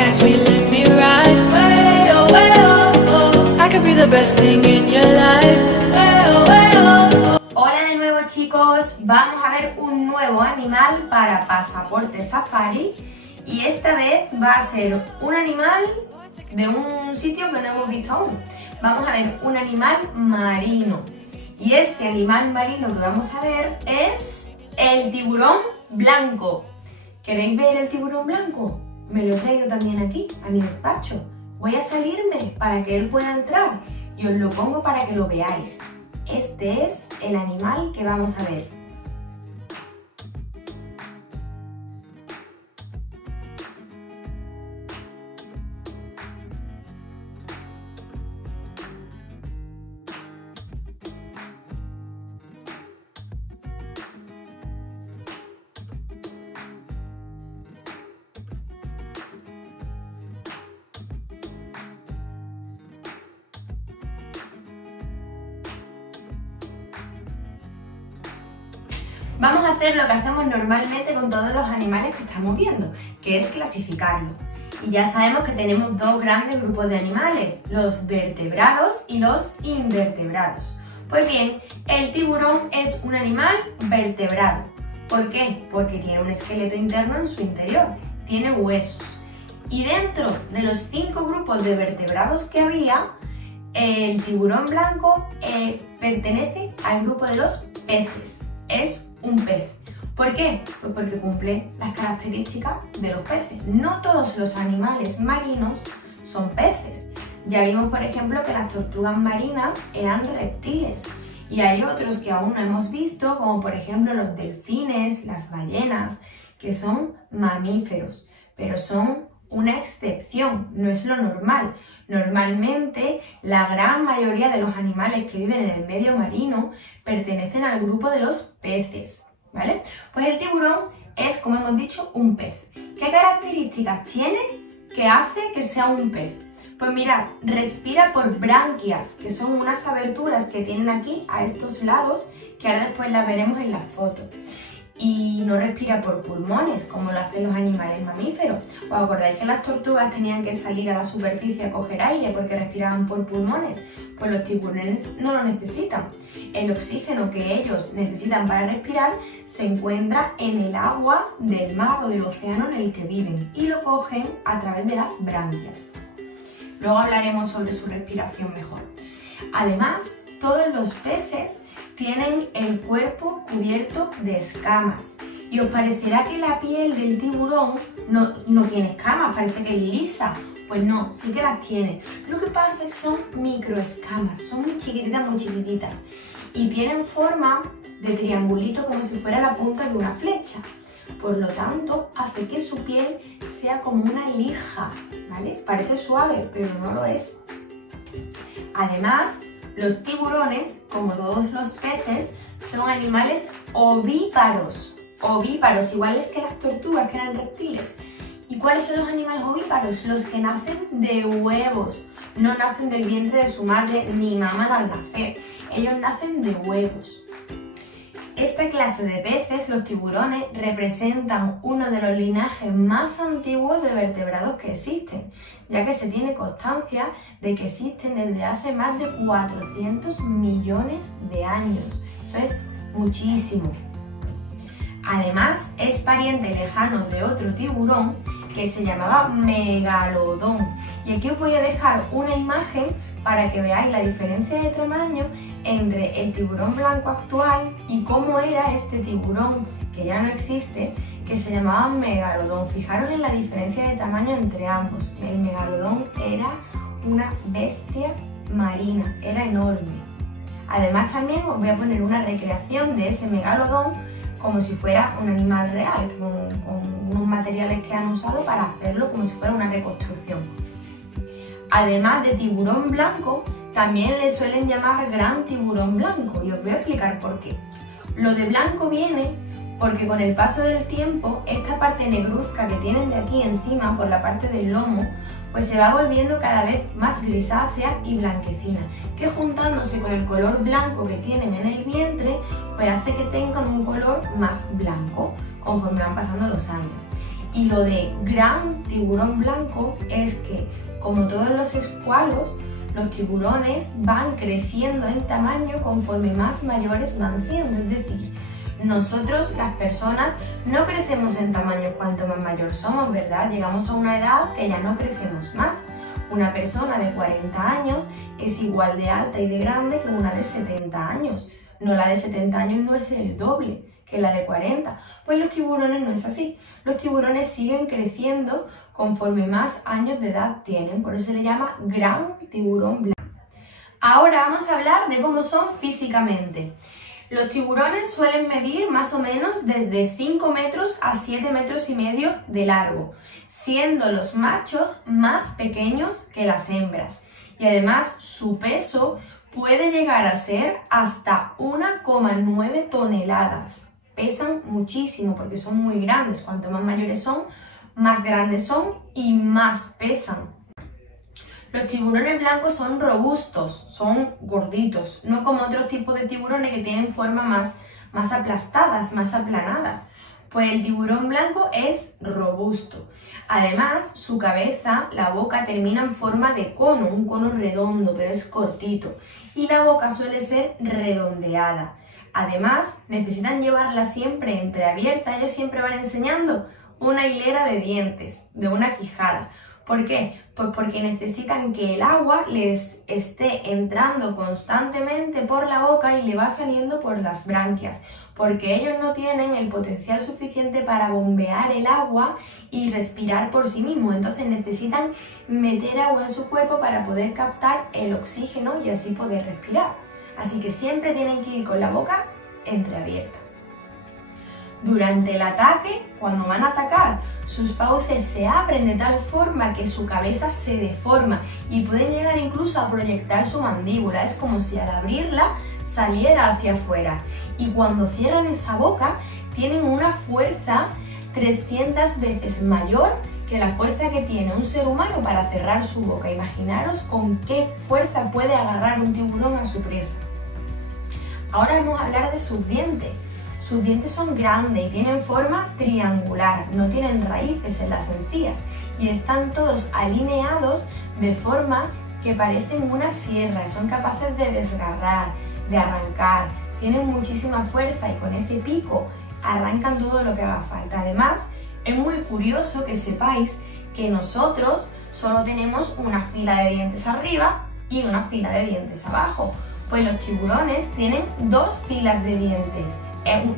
chance, will you let me ride? Way oh, way oh, oh. I could be the best thing in your life. Way oh, way oh, oh. Hola de nuevo chicos, vamos a ver un nuevo animal para Pasaporte Safari y esta vez va a ser un animal de un sitio que no hemos visto aún. Vamos a ver un animal marino y este animal marino que vamos a ver es el tiburón blanco. ¿Queréis ver el tiburón blanco? Me lo he traído también aquí, a mi despacho. Voy a salirme para que él pueda entrar y os lo pongo para que lo veáis. Este es el animal que vamos a ver. Vamos a hacer lo que hacemos normalmente con todos los animales que estamos viendo, que es clasificarlos. Y ya sabemos que tenemos dos grandes grupos de animales, los vertebrados y los invertebrados. Pues bien, el tiburón es un animal vertebrado. ¿Por qué? Porque tiene un esqueleto interno en su interior, tiene huesos. Y dentro de los 5 grupos de vertebrados que había, el tiburón blanco pertenece al grupo de los peces. Es un pez. ¿Por qué? Pues porque cumple las características de los peces. No todos los animales marinos son peces. Ya vimos, por ejemplo, que las tortugas marinas eran reptiles. Y hay otros que aún no hemos visto, como por ejemplo los delfines, las ballenas, que son mamíferos. Pero son una excepción, no es lo normal. Normalmente, la gran mayoría de los animales que viven en el medio marino pertenecen al grupo de los peces, ¿vale? Pues el tiburón es, como hemos dicho, un pez. ¿Qué características tiene que hace que sea un pez? Pues mirad, respira por branquias, que son unas aberturas que tienen aquí a estos lados, que ahora después las veremos en la foto. Y no respira por pulmones, como lo hacen los animales mamíferos. ¿Os acordáis que las tortugas tenían que salir a la superficie a coger aire porque respiraban por pulmones? Pues los tiburones no lo necesitan. El oxígeno que ellos necesitan para respirar se encuentra en el agua del mar o del océano en el que viven y lo cogen a través de las branquias. Luego hablaremos sobre su respiración mejor. Además, todos los peces tienen el cuerpo cubierto de escamas y os parecerá que la piel del tiburón no tiene escamas, parece que es lisa. Pues no, sí que las tiene. Lo que pasa es que son microescamas, son muy chiquititas y tienen forma de triangulito como si fuera la punta de una flecha. Por lo tanto, hace que su piel sea como una lija, ¿vale? Parece suave, pero no lo es. Además, los tiburones, como todos los peces, son animales ovíparos. Ovíparos, iguales que las tortugas, que eran reptiles. ¿Y cuáles son los animales ovíparos? Los que nacen de huevos. No nacen del vientre de su madre ni maman al nacer. Ellos nacen de huevos. Esta clase de peces, los tiburones, representan uno de los linajes más antiguos de vertebrados que existen, ya que se tiene constancia de que existen desde hace más de 400 millones de años. Eso es muchísimo. Además, es pariente lejano de otro tiburón que se llamaba megalodón. Y aquí os voy a dejar una imagen para que veáis la diferencia de tamaño entre el tiburón blanco actual y cómo era este tiburón, que ya no existe, que se llamaba megalodón. Fijaros en la diferencia de tamaño entre ambos. El megalodón era una bestia marina, era enorme. Además también os voy a poner una recreación de ese megalodón como si fuera un animal real, con unos materiales que han usado para hacerlo como si fuera una reconstrucción. Además de tiburón blanco, también le suelen llamar gran tiburón blanco y os voy a explicar por qué. Lo de blanco viene porque con el paso del tiempo esta parte negruzca que tienen de aquí encima por la parte del lomo pues se va volviendo cada vez más grisácea y blanquecina, que juntándose con el color blanco que tienen en el vientre pues hace que tengan un color más blanco conforme van pasando los años. Y lo de gran tiburón blanco es que, como todos los escualos, los tiburones van creciendo en tamaño conforme más mayores van siendo. Es decir, nosotros, las personas, no crecemos en tamaño cuanto más mayor somos, ¿verdad? Llegamos a una edad que ya no crecemos más. Una persona de 40 años es igual de alta y de grande que una de 70 años. No, la de 70 años no es el doble que la de 40. Pues los tiburones no es así. Los tiburones siguen creciendo conforme más años de edad tienen. Por eso se le llama gran tiburón blanco. Ahora vamos a hablar de cómo son físicamente. Los tiburones suelen medir más o menos desde 5 metros a 7 metros y medio de largo, siendo los machos más pequeños que las hembras. Y además su peso puede llegar a ser hasta 1,9 toneladas. Pesan muchísimo porque son muy grandes. Cuanto más mayores son, más grandes son y más pesan. Los tiburones blancos son robustos, son gorditos, no como otros tipos de tiburones que tienen formas más aplastadas, más aplanadas. Pues el tiburón blanco es robusto. Además, su cabeza, la boca, termina en forma de cono, un cono redondo, pero es cortito. Y la boca suele ser redondeada. Además, necesitan llevarla siempre entreabierta. Ellos siempre van enseñando una hilera de dientes, de una quijada. ¿Por qué? Pues porque necesitan que el agua les esté entrando constantemente por la boca y le va saliendo por las branquias, porque ellos no tienen el potencial suficiente para bombear el agua y respirar por sí mismos. Entonces necesitan meter agua en su cuerpo para poder captar el oxígeno y así poder respirar. Así que siempre tienen que ir con la boca entreabierta. Durante el ataque, cuando van a atacar, sus fauces se abren de tal forma que su cabeza se deforma y pueden llegar incluso a proyectar su mandíbula. Es como si al abrirla saliera hacia afuera. Y cuando cierran esa boca, tienen una fuerza 300 veces mayor que la fuerza que tiene un ser humano para cerrar su boca. Imaginaros con qué fuerza puede agarrar un tiburón a su presa. Ahora vamos a hablar de sus dientes. Sus dientes son grandes y tienen forma triangular, no tienen raíces en las encías y están todos alineados de forma que parecen una sierra y son capaces de desgarrar, de arrancar, tienen muchísima fuerza y con ese pico arrancan todo lo que haga falta. Además, es muy curioso que sepáis que nosotros solo tenemos una fila de dientes arriba y una fila de dientes abajo, pues los tiburones tienen dos filas de dientes.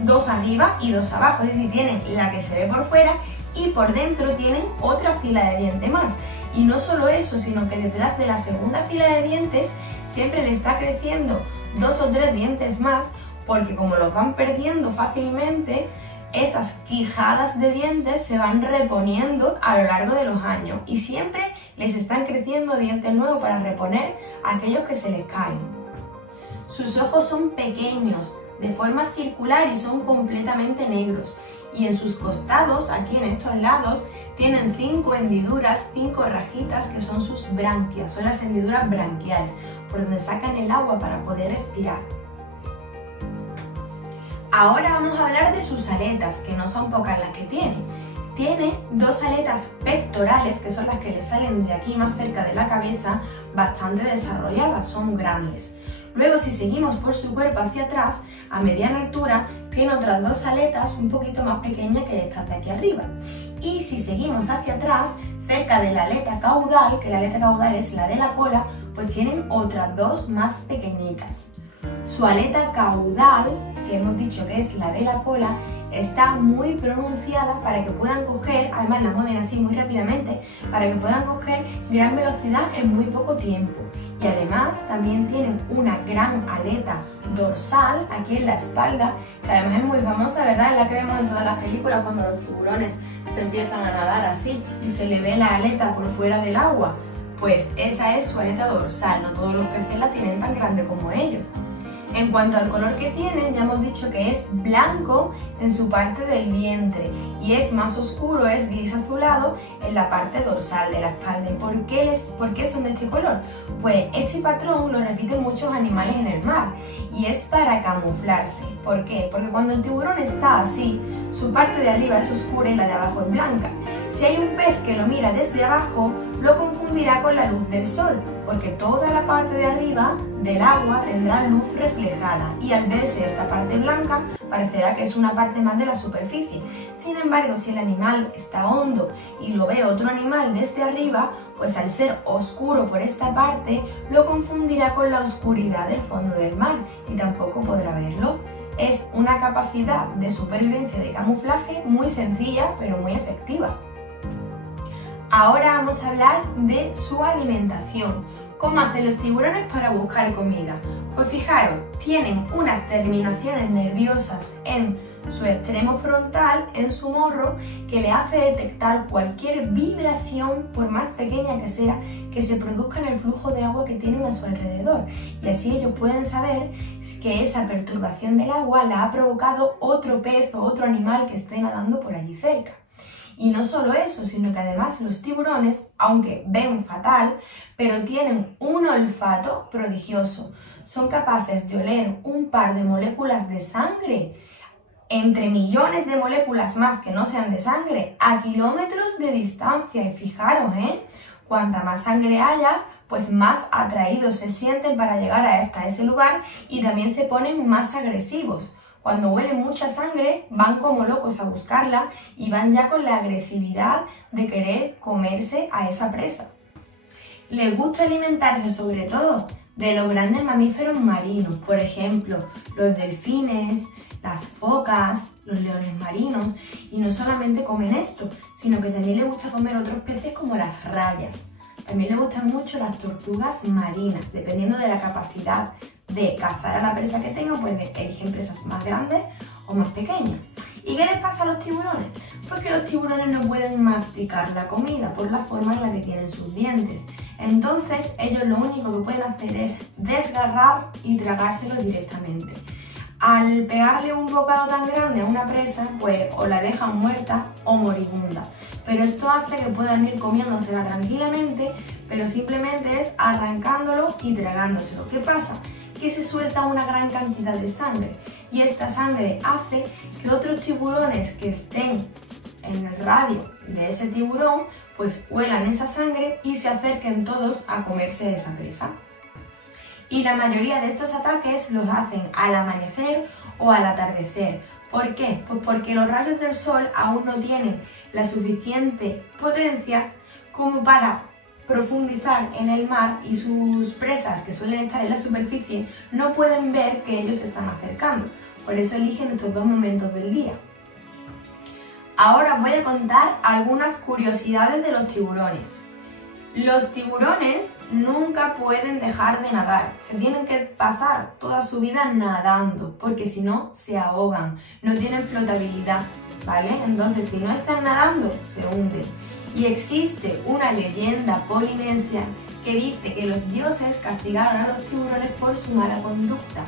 Dos arriba y dos abajo, es decir, tienen la que se ve por fuera y por dentro tienen otra fila de dientes más. Y no solo eso, sino que detrás de la segunda fila de dientes siempre le está creciendo 2 o 3 dientes más, porque como los van perdiendo fácilmente, esas quijadas de dientes se van reponiendo a lo largo de los años y siempre les están creciendo dientes nuevos para reponer aquellos que se les caen. Sus ojos son pequeños, de forma circular y son completamente negros. Y en sus costados, aquí en estos lados, tienen 5 hendiduras, 5 rajitas que son sus branquias, son las hendiduras branquiales, por donde sacan el agua para poder respirar. Ahora vamos a hablar de sus aletas, que no son pocas las que tiene. Tiene 2 aletas pectorales, que son las que le salen de aquí más cerca de la cabeza, bastante desarrolladas, son grandes. Luego, si seguimos por su cuerpo hacia atrás, a mediana altura, tiene otras 2 aletas un poquito más pequeñas que estas de aquí arriba. Y si seguimos hacia atrás, cerca de la aleta caudal, que la aleta caudal es la de la cola, pues tienen otras 2 más pequeñitas. Su aleta caudal, que hemos dicho que es la de la cola, está muy pronunciada para que puedan coger, además la mueven así muy rápidamente, para que puedan coger gran velocidad en muy poco tiempo. Y además también tienen una gran aleta dorsal aquí en la espalda, que además es muy famosa, ¿verdad? Es la que vemos en todas las películas cuando los tiburones se empiezan a nadar así y se le ve la aleta por fuera del agua. Pues esa es su aleta dorsal, no todos los peces la tienen tan grande como ellos. En cuanto al color que tienen, ya hemos dicho que es blanco en su parte del vientre y es más oscuro, es gris azulado en la parte dorsal de la espalda. ¿Por qué son de este color? Pues este patrón lo repiten muchos animales en el mar y es para camuflarse. ¿Por qué? Porque cuando el tiburón está así, su parte de arriba es oscura y la de abajo es blanca. Si hay un pez que lo mira desde abajo, lo confundirá con la luz del sol, porque toda la parte de arriba del agua tendrá luz reflejada y al verse esta parte blanca parecerá que es una parte más de la superficie. Sin embargo, si el animal está hondo y lo ve otro animal desde arriba, pues al ser oscuro por esta parte lo confundirá con la oscuridad del fondo del mar y tampoco podrá verlo. Es una capacidad de supervivencia de camuflaje muy sencilla pero muy efectiva. Ahora vamos a hablar de su alimentación. ¿Cómo hacen los tiburones para buscar comida? Pues fijaros, tienen unas terminaciones nerviosas en su extremo frontal, en su morro, que le hace detectar cualquier vibración, por más pequeña que sea, que se produzca en el flujo de agua que tienen a su alrededor. Y así ellos pueden saber que esa perturbación del agua la ha provocado otro pez o otro animal que esté nadando por allí cerca. Y no solo eso, sino que además los tiburones, aunque ven fatal, pero tienen un olfato prodigioso. Son capaces de oler un par de moléculas de sangre, entre millones de moléculas más que no sean de sangre, a kilómetros de distancia. Y fijaros, cuanta más sangre haya, pues más atraídos se sienten para llegar hasta ese lugar y también se ponen más agresivos. Cuando huelen mucha sangre, van como locos a buscarla y van ya con la agresividad de querer comerse a esa presa. Les gusta alimentarse sobre todo de los grandes mamíferos marinos, por ejemplo, los delfines, las focas, los leones marinos, y no solamente comen esto, sino que también les gusta comer otros peces como las rayas. También les gustan mucho las tortugas marinas, dependiendo de la capacidad de cazar a la presa que tengan, pues eligen presas más grandes o más pequeñas. ¿Y qué les pasa a los tiburones? Pues que los tiburones no pueden masticar la comida por la forma en la que tienen sus dientes. Entonces ellos lo único que pueden hacer es desgarrar y tragárselo directamente. Al pegarle un bocado tan grande a una presa, pues o la dejan muerta o moribunda. Pero esto hace que puedan ir comiéndosela tranquilamente, pero simplemente es arrancándolo y tragándoselo. ¿Qué pasa? Que se suelta una gran cantidad de sangre y esta sangre hace que otros tiburones que estén en el radio de ese tiburón pues huelan esa sangre y se acerquen todos a comerse esa presa. Y la mayoría de estos ataques los hacen al amanecer o al atardecer. ¿Por qué? Pues porque los rayos del sol aún no tienen la suficiente potencia como para profundizar en el mar y sus presas, que suelen estar en la superficie, no pueden ver que ellos se están acercando. Por eso eligen estos dos momentos del día. Ahora os voy a contar algunas curiosidades de los tiburones. Los tiburones nunca pueden dejar de nadar, se tienen que pasar toda su vida nadando, porque si no se ahogan, no tienen flotabilidad, ¿vale? Entonces si no están nadando, se hunden. Y existe una leyenda polinesia que dice que los dioses castigaron a los tiburones por su mala conducta,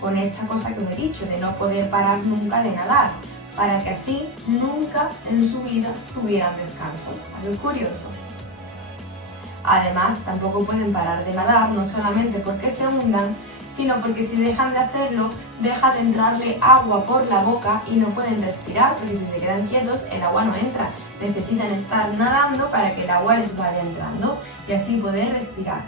con esta cosa que os he dicho, de no poder parar nunca de nadar, para que así nunca en su vida tuvieran descanso. Algo curioso. Además, tampoco pueden parar de nadar, no solamente porque se hundan, sino porque si dejan de hacerlo, deja de entrarle agua por la boca y no pueden respirar, porque si se quedan quietos, el agua no entra. Necesitan estar nadando para que el agua les vaya entrando y así poder respirar.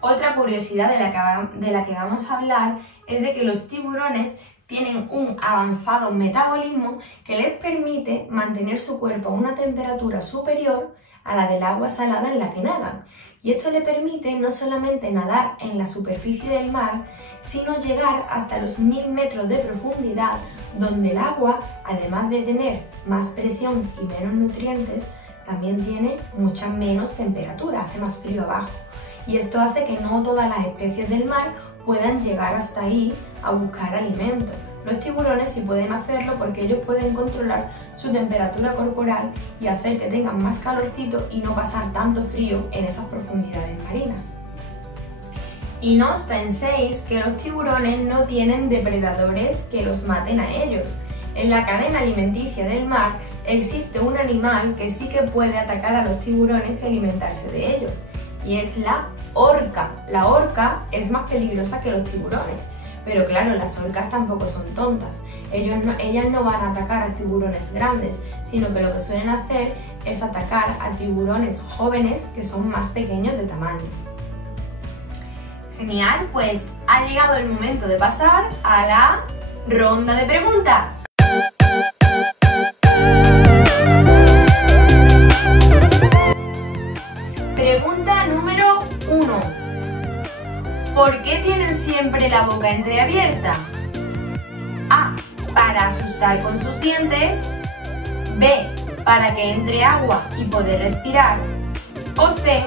Otra curiosidad de la que vamos a hablar es de que los tiburones tienen un avanzado metabolismo que les permite mantener su cuerpo a una temperatura superior a la del agua salada en la que nadan. Y esto le permite no solamente nadar en la superficie del mar, sino llegar hasta los 1000 metros de profundidad, donde el agua, además de tener más presión y menos nutrientes, también tiene mucha menos temperatura, hace más frío abajo. Y esto hace que no todas las especies del mar puedan llegar hasta ahí a buscar alimento. Los tiburones sí pueden hacerlo porque ellos pueden controlar su temperatura corporal y hacer que tengan más calorcito y no pasar tanto frío en esas profundidades marinas. Y no os penséis que los tiburones no tienen depredadores que los maten a ellos. En la cadena alimenticia del mar existe un animal que sí que puede atacar a los tiburones y alimentarse de ellos, y es la orca. La orca es más peligrosa que los tiburones, pero claro, las orcas tampoco son tontas. Ellas no van a atacar a tiburones grandes, sino que lo que suelen hacer es atacar a tiburones jóvenes que son más pequeños de tamaño. Genial, pues ha llegado el momento de pasar a la ronda de preguntas. Pregunta número 1. ¿Por qué tienen siempre la boca entreabierta? A. Para asustar con sus dientes. B. Para que entre agua y poder respirar. O C.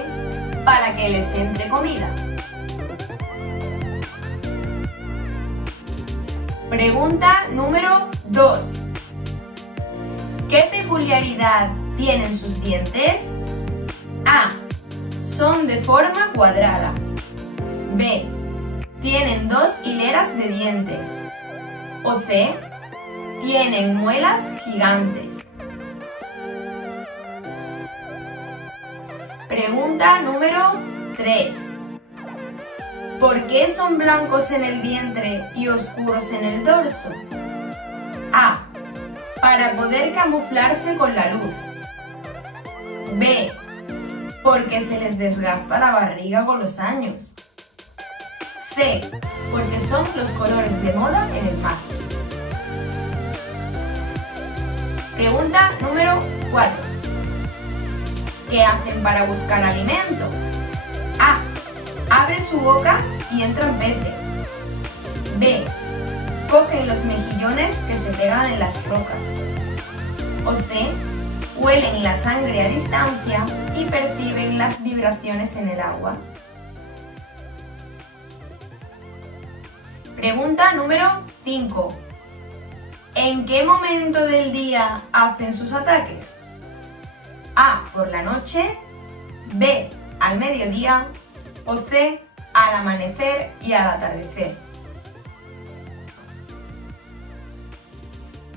Para que les entre comida. Pregunta número 2. ¿Qué peculiaridad tienen sus dientes? A. Son de forma cuadrada. B. Tienen 2 hileras de dientes. O C. Tienen muelas gigantes. Pregunta número 3. ¿Por qué son blancos en el vientre y oscuros en el dorso? A. Para poder camuflarse con la luz. B. Porque se les desgasta la barriga con los años. C. Porque son los colores de moda en el mar. Pregunta número 4. ¿Qué hacen para buscar alimento? A. Abre su boca y entran peces. B. Cogen los mejillones que se pegan en las rocas. O C. Huelen la sangre a distancia y perciben las vibraciones en el agua. Pregunta número 5. ¿En qué momento del día hacen sus ataques? A. Por la noche. B. Al mediodía. O C. Al amanecer y al atardecer.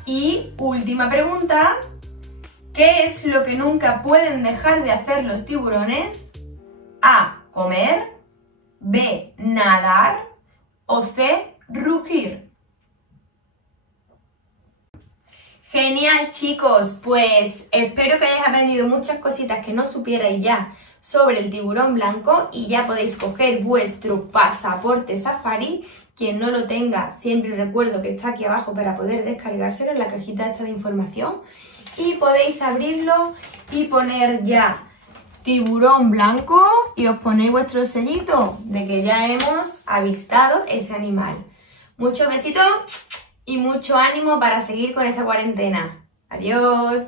Y última pregunta. ¿Qué es lo que nunca pueden dejar de hacer los tiburones? A. Comer. B. Nadar. O C. Rugir. Genial, chicos, pues espero que hayáis aprendido muchas cositas que no supierais ya sobre el tiburón blanco y ya podéis coger vuestro pasaporte safari. Quien no lo tenga, siempre recuerdo que está aquí abajo para poder descargárselo en la cajita esta de información. Y podéis abrirlo y poner ya tiburón blanco y os ponéis vuestro sellito de que ya hemos avistado ese animal. Muchos besitos y mucho ánimo para seguir con esta cuarentena. ¡Adiós!